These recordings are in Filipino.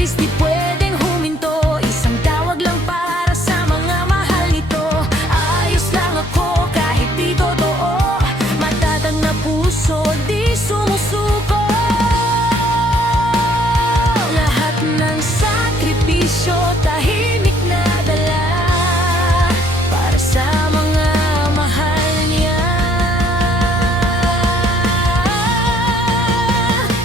mabilis, di pwedeng huminto. Isang tawag lang para sa mga mahal nito. Ayos lang ako kahit di totoo. Matatag na puso, di sumusuko. Lahat ng sakripisyo, tahimik na dala para sa mga mahal niya.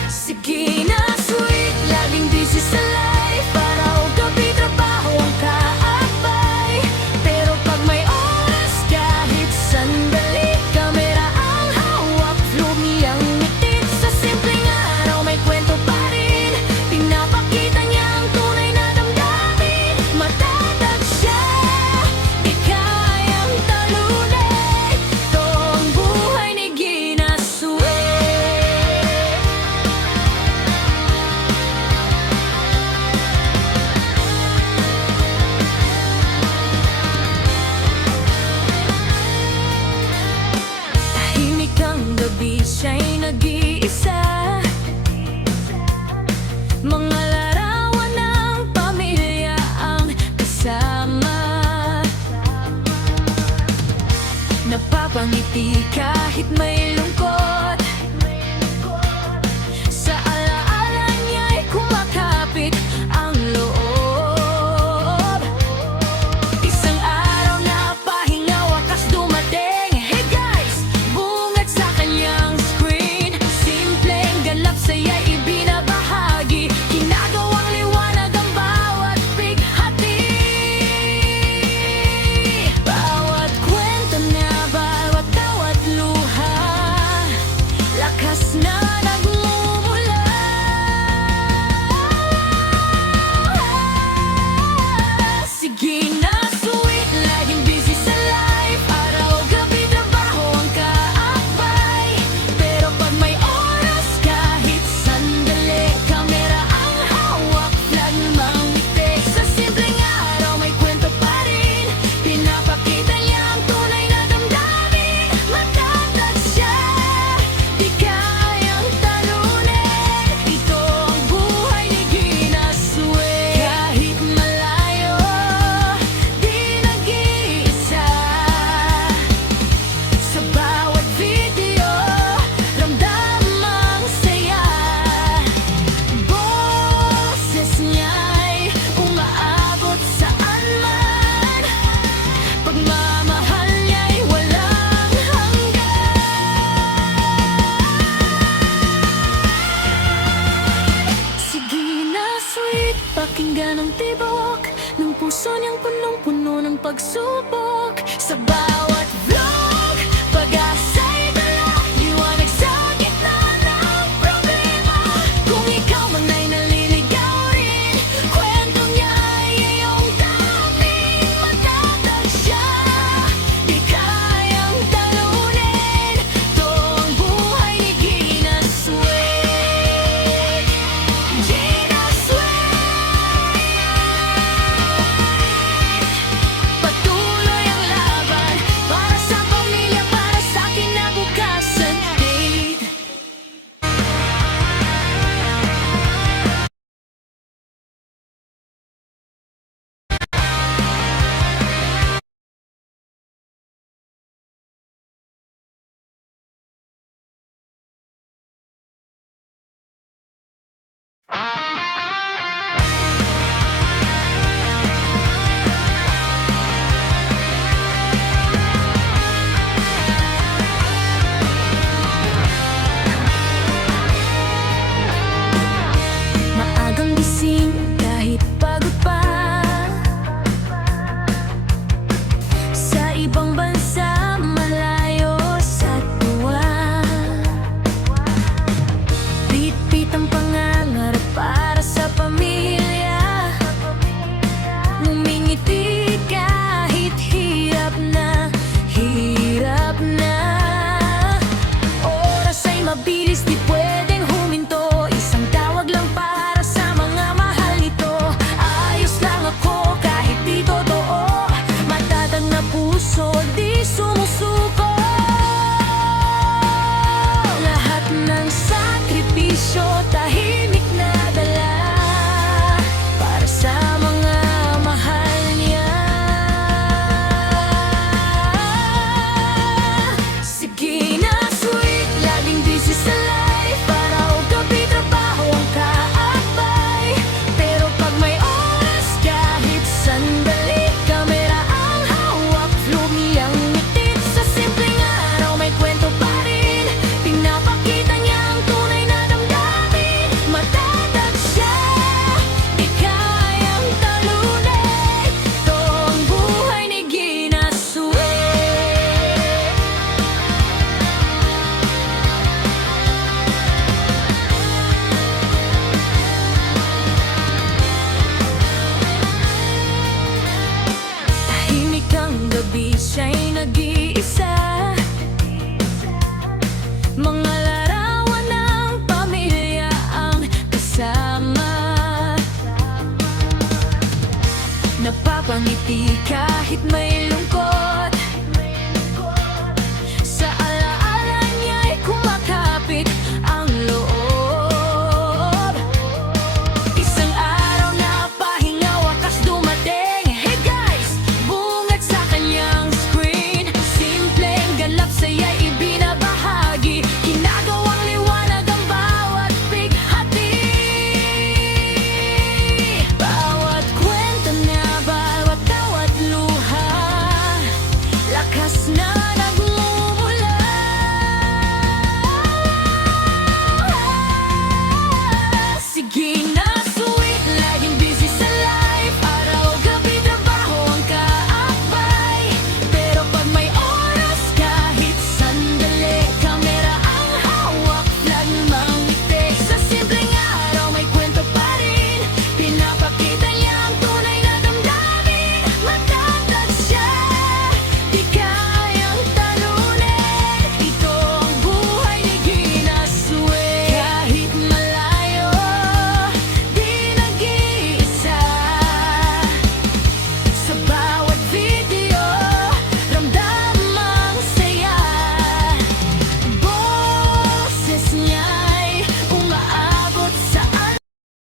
Sige na sweet, laging busy sa life. Araw gabi trabaho ang kaabay. Pero pag may oras, kahit sandali, kamera ang hawak, lumiyang nitid. Sa simpleng araw may kwento pa rin. Pinapakita niya ang tunay na damdamin. Matatag siya, di kayang talunin. Ito ang buhay ni Gina Sweet. Tahimik ang gabi, siya'y nag-iisa. Mga larawan ng pamilya ang kasama. Napapangiti kahit may lungkot. Sa alaala niya'y kumakapit ang loob. Isang araw na pahinga, wakas dumating. Hey guys, bungad sa kanyang screen. Simpleng ganap, saya'y ibinabahagi. Ginagawang liwanag ang bawat bighati. Bawat kwento niya, bawat tawat luha, lakas na nagmumula. Sige na sweet, laging busy sa life. Araw gabi trabaho ang kaakbay. Pero pag may oras, kahit sandali, kamera ang hawak, flag mangiti. Sa simpleng araw may kwento pa rin. Pinapakita niya ang tunay na damdamin. Matatag siya, di kayang talunin. Ito ang buhay ni Gina Sweet. Kahit malayo, di nag-iisa. Sa bawat video, ramdam ang saya. Boses niya'y umaabot saan man. Pagmamahal niya'y walang hanggan. Sige na sweet, pakinggan ang tibok ng puso niyang punong-puno ng pagsubok. Sa bawat vlog, pag-asa'y dala, liwanag sa gitna ng problema. Kung ikaw man ay naliligaw rin, kwento niya ay iyong damdamin. Matatag siya, di kayang talunin. Ito ang buhay ni Gina Sweet. Gina Sweet. Patuloy ang laban para sa pamilya, para sa kinabukasan. Date. Maagang gising kahit pagod pa. Sa ibang bansa, malayo sa tuwa. Pit-pit ang pangangarap para sa pamilya. Ngumingiti kahit hirap na, hirap na. Oras ay mabilis, di pwedeng huminto. Isang tawag lang para sa mga mahal nito. Ayos lang ako kahit di totoo. Matatag na puso, di sumusuko. Lahat ng sakripisyo, tahimik ngiti kahit may